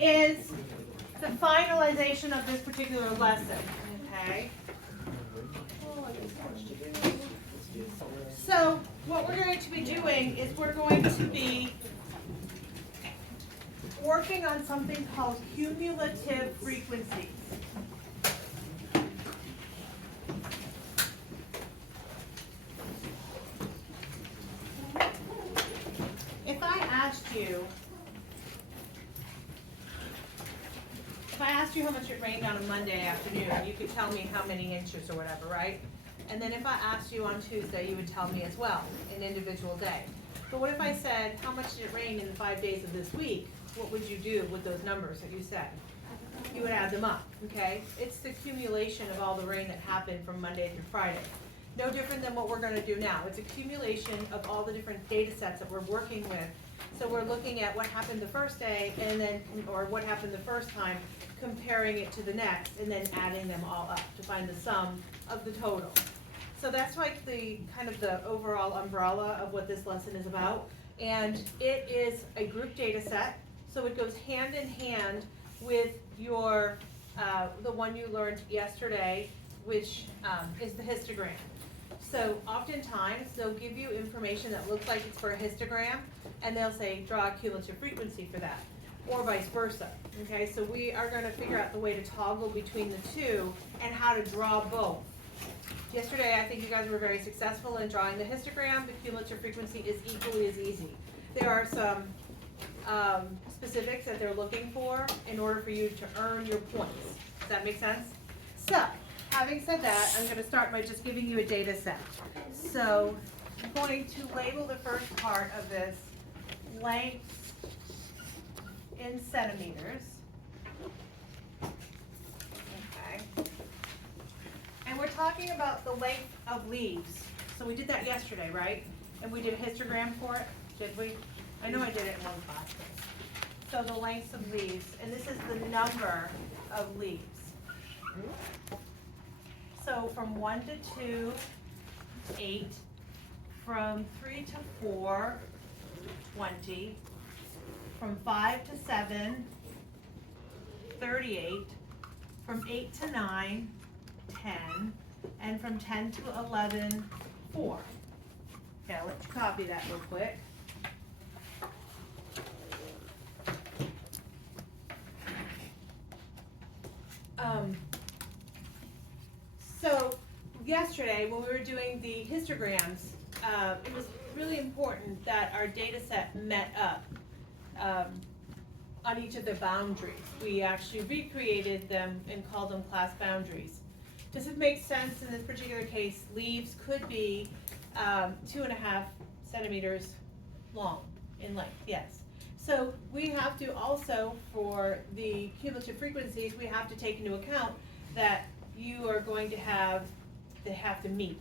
is the finalization of this particular lesson, okay? So what we're going to be doing is we're going to be working on something called cumulative frequencies. If I asked you how much it rained on a Monday afternoon, you could tell me how many inches or whatever, right? And then if I asked you on Tuesday, you would tell me as well, an individual day. But what if I said, how much did it rain in the 5 days of this week? What would you do with those numbers that you said? You would add them up, okay? It's the accumulation of all the rain that happened from Monday through Friday. No different than what we're going to do now. It's accumulation of all the different data sets that we're working with. So we're looking at what happened the first day, and then, or what happened the first time, comparing it to the next, and then adding them all up to find the sum of the total. So that's like the kind of the overall umbrella of what this lesson is about. And it is a group data set, so it goes hand in hand with your, the one you learned yesterday, which is the histogram. So oftentimes they'll give you information that looks like it's for a histogram, and they'll say draw a cumulative frequency for that, or vice versa. Okay, so we are going to figure out the way to toggle between the two and how to draw both. Yesterday, I think you guys were very successful in drawing the histogram. The cumulative frequency is equally as easy. There are some specifics that they're looking for in order for you to earn your points. Does that make sense? So, having said that, I'm going to start by just giving you a data set. So, I'm going to label the first part of this length in centimeters. Okay. And we're talking about the length of leaves. So we did that yesterday, right? And we did a histogram for it, did we? I know I did it in one class. So the lengths of leaves, and this is the number of leaves. So from 1 to 2, 8, from 3 to 4, 20, from 5 to 7, 38, from 8 to 9, 10, and from 10 to 11, 4. Okay, I'll let you copy that real quick. So yesterday when we were doing the histograms, it was really important that our data set met up on each of the boundaries. We actually recreated them and called them class boundaries. Does it make sense in this particular case? Leaves could be 2.5 centimeters long in length, yes. So we have to also, for the cumulative frequencies, we have to take into account that you are going to have, they have to meet.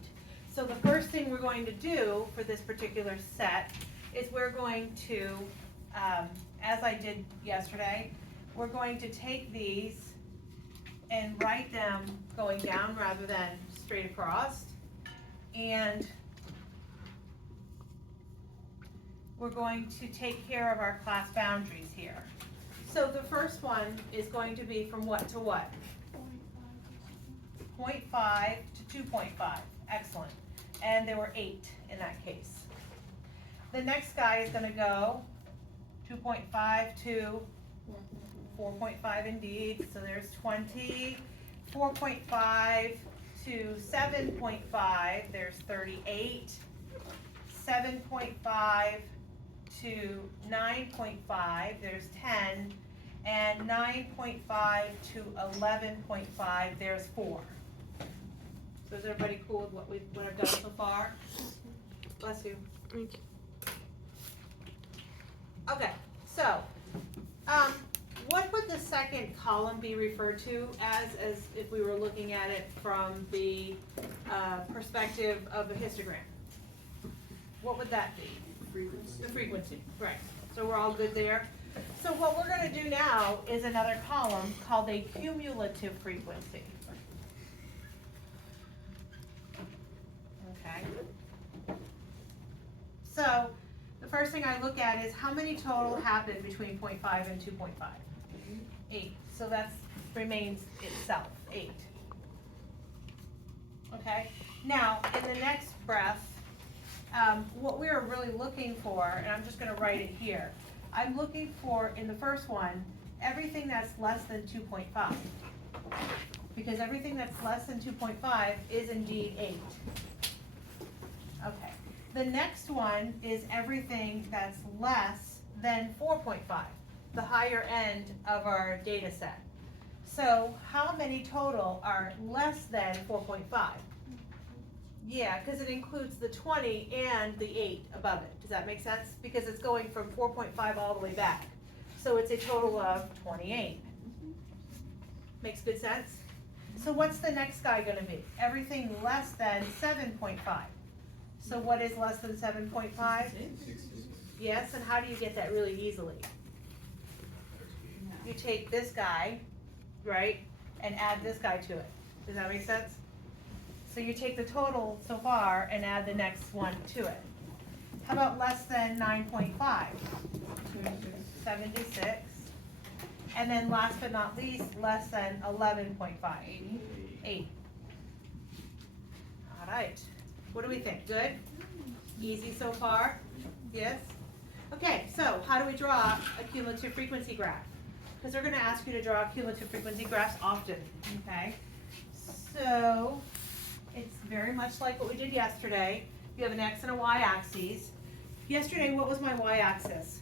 So the first thing we're going to do for this particular set is we're going to, as I did yesterday, we're going to take these and write them going down rather than straight across. And we're going to take care of our class boundaries here. So the first one is going to be from what to what? 0.5 to 2.5. Excellent. And there were 8 in that case. The next guy is going to go 2.5 to 4.5 indeed. So there's 20. 4.5 to 7.5. There's 38. 7.5 to 9.5. There's 10. And 9.5 to 11.5. There's 4. So is everybody cool with what I've done so far? Bless you. Thank you. Okay, so what would the second column be referred to as if we were looking at it from the perspective of a histogram? What would that be? Frequency. The frequency, right. So we're all good there? So what we're going to do now is another column called a cumulative frequency. Okay. So the first thing I look at is how many total happened between 0.5 and 2.5. 8. So that remains itself, 8. Okay, now in the next breath, what we are really looking for, and I'm just going to write it here, I'm looking for, in the first one, everything that's less than 2.5. Because everything that's less than 2.5 is indeed 8. Okay, the next one is everything that's less than 4.5, the higher end of our data set. So how many total are less than 4.5? Yeah, because it includes the 20 and the 8 above it. Does that make sense? Because it's going from 4.5 all the way back. So it's a total of 28. Makes good sense? So what's the next guy going to be? Everything less than 7.5. So what is less than 7.5? Yes, and how do you get that really easily? You take this guy, right, and add this guy to it. Does that make sense? So you take the total so far and add the next one to it. How about less than 9.5? 76. And then last but not least, less than 11.5. 8. All right. What do we think? Good? Easy so far? Yes? Okay, so how do we draw a cumulative frequency graph? Because they're going to ask you to draw cumulative frequency graphs often, okay? So it's very much like what we did yesterday. You have an x and a y axis. Yesterday, what was my y-axis?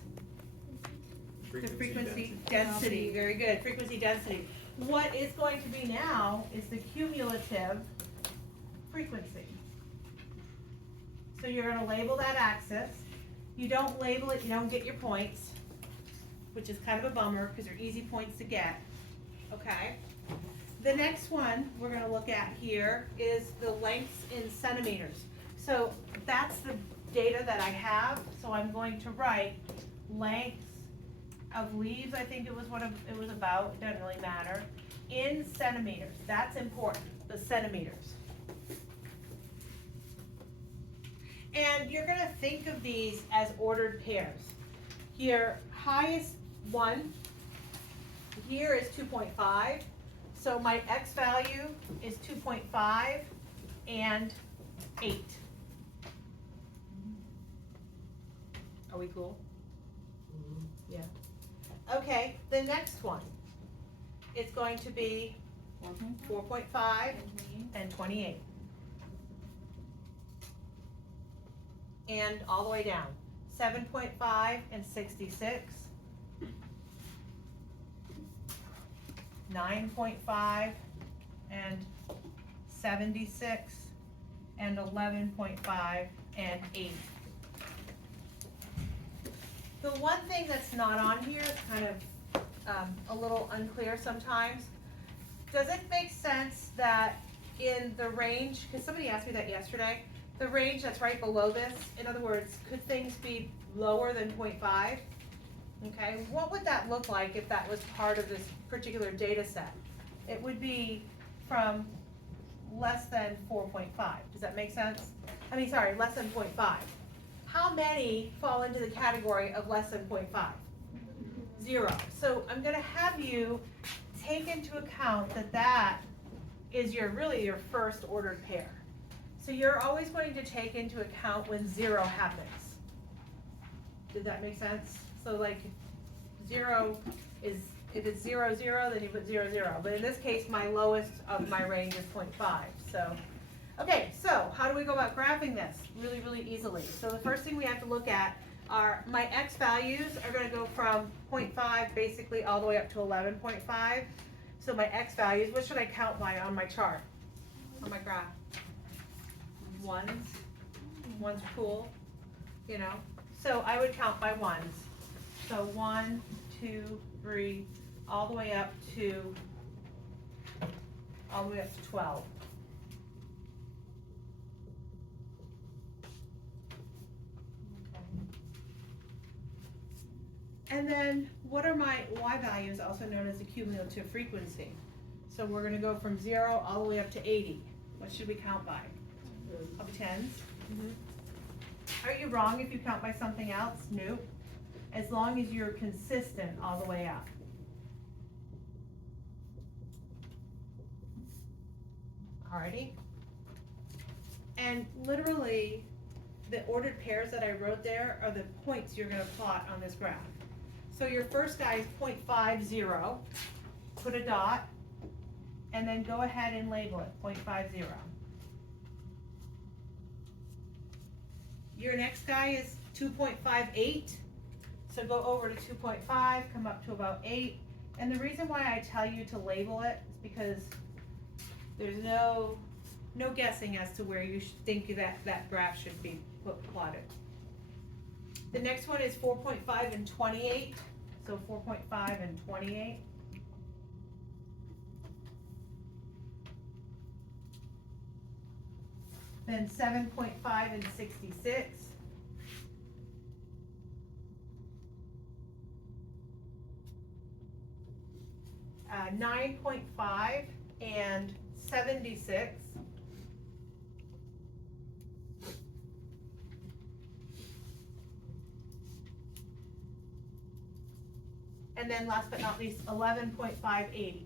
The frequency density. Very good. Frequency density. What is going to be now is the cumulative frequency. So you're going to label that axis. You don't label it, you don't get your points, which is kind of a bummer because they're easy points to get. Okay. The next one we're going to look at here is the lengths in centimeters. So that's the data that I have. So I'm going to write lengths of leaves, I think it was what it was about, it doesn't really matter, in centimeters. That's important, the centimeters. And you're going to think of these as ordered pairs. Your highest one here is 2.5. So my x value is 2.5 and 8. Are we cool? Yeah. Okay, the next one is going to be 4.5 and 28. And all the way down, 7.5 and 66. 9.5 and 76, and 11.5 and 8. The one thing that's not on here is kind of a little unclear sometimes. Does it make sense that in the range, because somebody asked me that yesterday, the range that's right below this, in other words, could things be lower than 0.5? Okay, what would that look like if that was part of this particular data set? It would be from less than 4.5. Does that make sense? I mean, sorry, less than 0.5. How many fall into the category of less than 0.5? 0. So I'm going to have you take into account that that is really your first ordered pair. So you're always going to take into account when 0 happens. Did that make sense? So like 0 is, if it's 0, 0, then you put 0, 0. But in this case, my lowest of my range is 0.5. So, okay, so how do we go about graphing this? Really, really easily. So the first thing we have to look at are my x values are going to go from 0.5 basically all the way up to 11.5. So my x values, what should I count by on my chart, on my graph? Ones. Ones are cool, you know. So I would count by ones. So 1, 2, 3, all the way up to 12. And then what are my y values, also known as the cumulative frequency? So we're going to go from 0 all the way up to 80. What should we count by? Probably tens. Are you wrong if you count by something else? Nope. As long as you're consistent all the way up. Alrighty? And literally, the ordered pairs that I wrote there are the points you're gonna plot on this graph. So your first guy is 0.50, put a dot, and then go ahead and label it, 0.50. Your next guy is 2.58, so go over to 2.5, come up to about 8. And the reason why I tell you to label it is because there's no guessing as to where you should think that graph should be plotted. The next one is 4.5 and 28, so 4.5 and 28. Then 7.5 and 66. Uh, 9.5 and 76. And then last but not least, 11.580.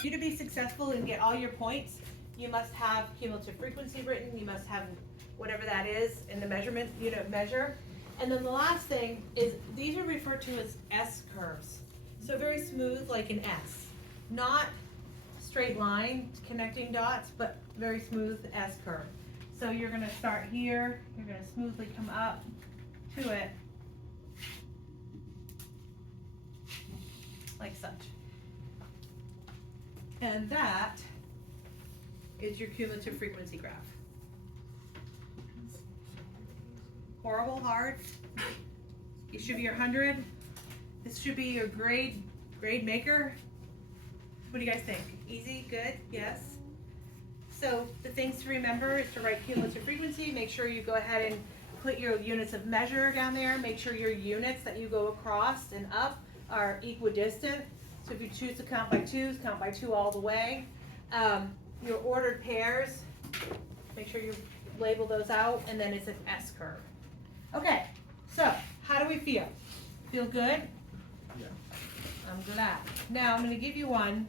You to be successful and get all your points, you must have cumulative frequency written, you must have whatever that is in the measurement, measure. And then the last thing is, these are referred to as S curves. So very smooth, like an S. Not straight line connecting dots, but very smooth S curve. So you're gonna start here, you're gonna smoothly come up to it, like such. And that is your cumulative frequency graph. Horrible, hard. It should be your 100. This should be your grade maker. What do you guys think? Easy, good, yes? So the things to remember is to write cumulative frequency. Make sure you go ahead and put your units of measure down there. Make sure your units that you go across and up are equidistant. So if you choose to count by twos, count by 2 all the way. Your ordered pairs, make sure you label those out, and then it's an S curve. Okay, so how do we feel? Feel good? Yeah. I'm glad. Now I'm going to give you one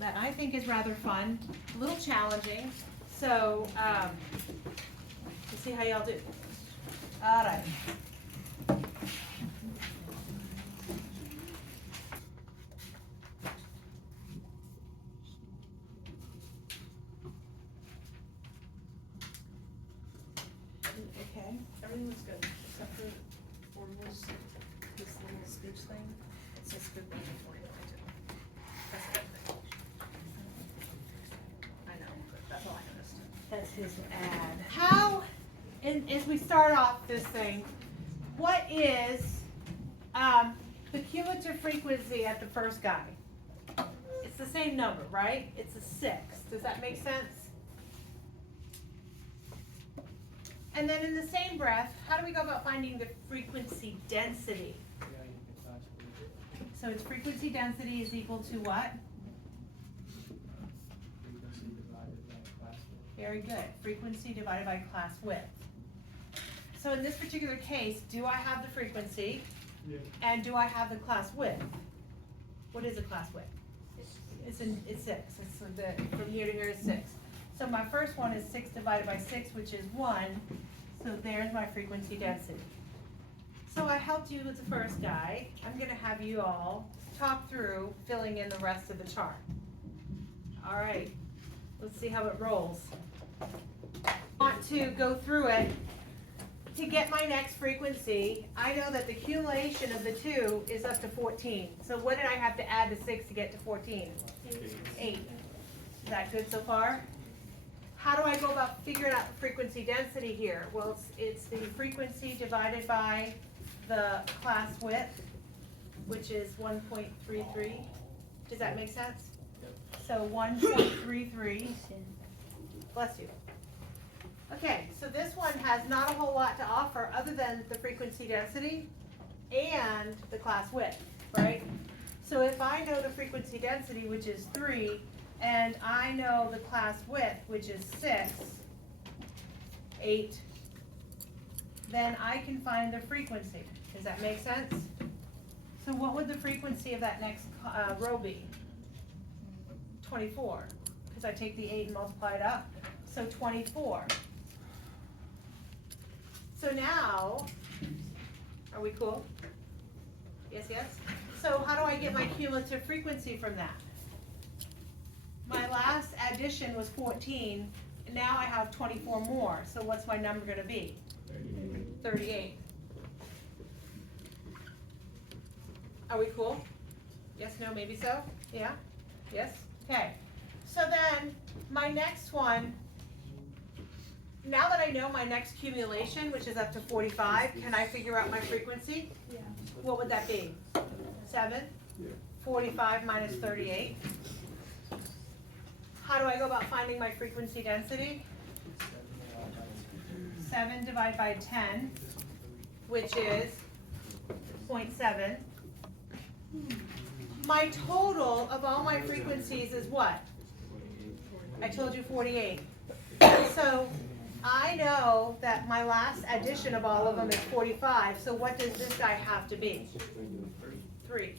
that I think is rather fun, a little challenging. So let's see how y'all do. All right. Okay. Everything was good, except for formulas, this little speech thing. It says good one before you write it. That's everything. I know, but that's all I noticed. That's his ad. How, and as we start off this thing, what is the cumulative frequency at the first guy? It's the same number, right? It's a 6. Does that make sense? And then in the same breath, how do we go about finding the frequency density? So its frequency density is equal to what? Frequency divided by class width. Very good. Frequency divided by class width. So in this particular case, do I have the frequency? Yeah. And do I have the class width? What is a class width? It's 6. It's from here to here is 6. So my first one is 6 divided by 6, which is 1. So there's my frequency density. So I helped you with the first guy. I'm going to have you all talk through filling in the rest of the chart. All right, let's see how it rolls. I want to go through it. To get my next frequency, I know that the accumulation of the 2 is up to 14. So what did I have to add to 6 to get to 14? 8. Is that good so far? How do I go about figuring out the frequency density here? Well, it's the frequency divided by the class width, which is 1.33. Does that make sense? Yep. So 1.33. Bless you. Okay, so this one has not a whole lot to offer other than the frequency density and the class width, right? So if I know the frequency density, which is 3, and I know the class width, which is 6, 8, then I can find the frequency. Does that make sense? So what would the frequency of that next row be? 24, because I take the 8 and multiply it up. So 24. So now, are we cool? Yes, yes? So how do I get my cumulative frequency from that? My last addition was 14, and now I have 24 more. So what's my number gonna be? 38. Are we cool? Yes, no, maybe so? Yeah? Yes? Okay. So then, my next one, now that I know my next accumulation, which is up to 45, can I figure out my frequency? Yeah. What would that be? 7? 45 minus 38. How do I go about finding my frequency density? 7 divided by 10, which is 0.7. My total of all my frequencies is what? I told you 48. So I know that my last addition of all of them is 45, so what does this guy have to be? 3.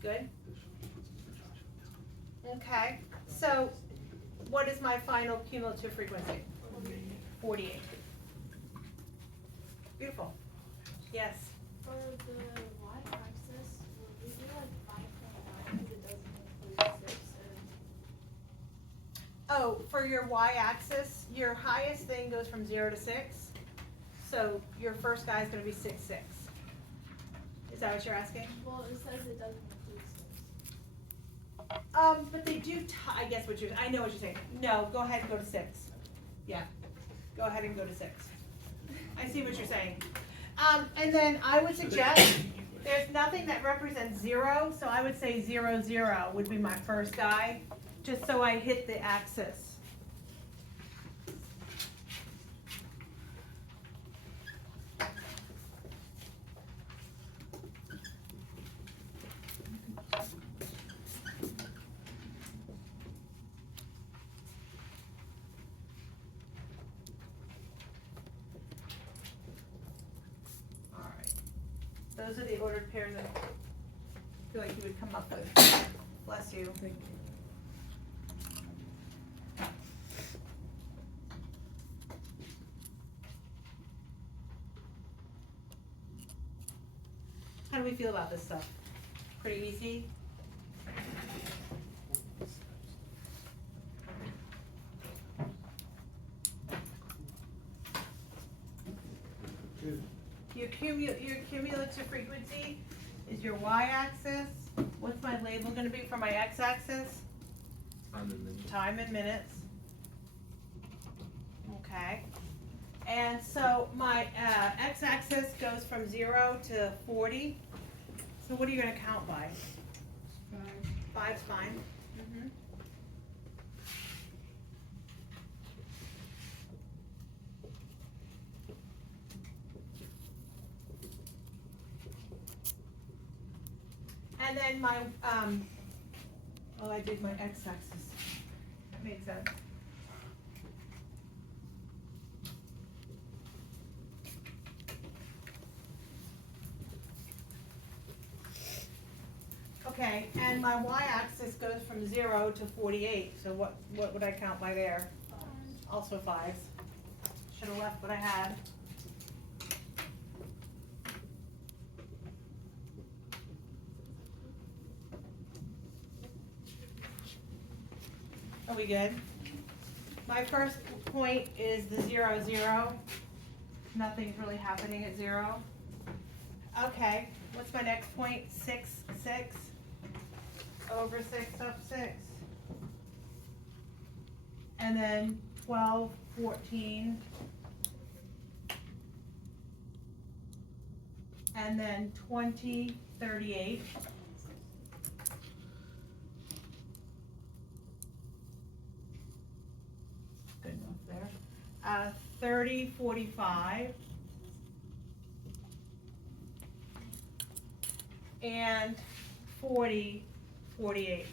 Good? Okay, so what is my final cumulative frequency? 48. Beautiful. Yes? For the y-axis, will we do like 5.9 because it doesn't include 6 or? Oh, for your y-axis, your highest thing goes from 0 to 6. So your first guy is going to be 6, 6. Is that what you're asking? Well, it says it doesn't include 6. But they do, I guess what you're, I know what you're saying. No, go ahead and go to 6. Yeah, go ahead and go to 6. I see what you're saying. And then I would suggest, there's nothing that represents 0, so I would say 0, 0 would be my first guy, just so I hit the axis. Those are the ordered pairs I feel like you would come up with. Bless you. Thank you. How do we feel about this stuff? Pretty easy? Your cumulative frequency is your y-axis. What's my label going to be for my x-axis? Time in minutes. Okay. And so my x-axis goes from 0 to 40. So what are you going to count by? 5 is fine. Mm-hmm. And then my, well, I did my x-axis. That made sense. Okay, and my y-axis goes from 0 to 48, so what would I count by there? Also 5s. Should have left what I had. Are we good? My first point is the 0, 0. Nothing's really happening at 0. Okay, what's my next point? 6, 6. Over 6 up 6. And then 12, 14. And then 20, 38. Good enough there. 30, 45. And 40, 48.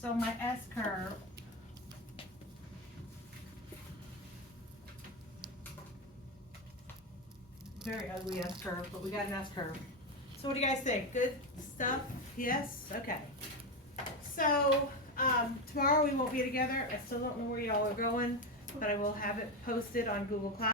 So my S curve very ugly S curve, but we got an S curve. So what do you guys think? Good stuff? Yes? Okay. So, tomorrow we won't be together. I still don't know where y'all are going, but I will have it posted on Google Classroom.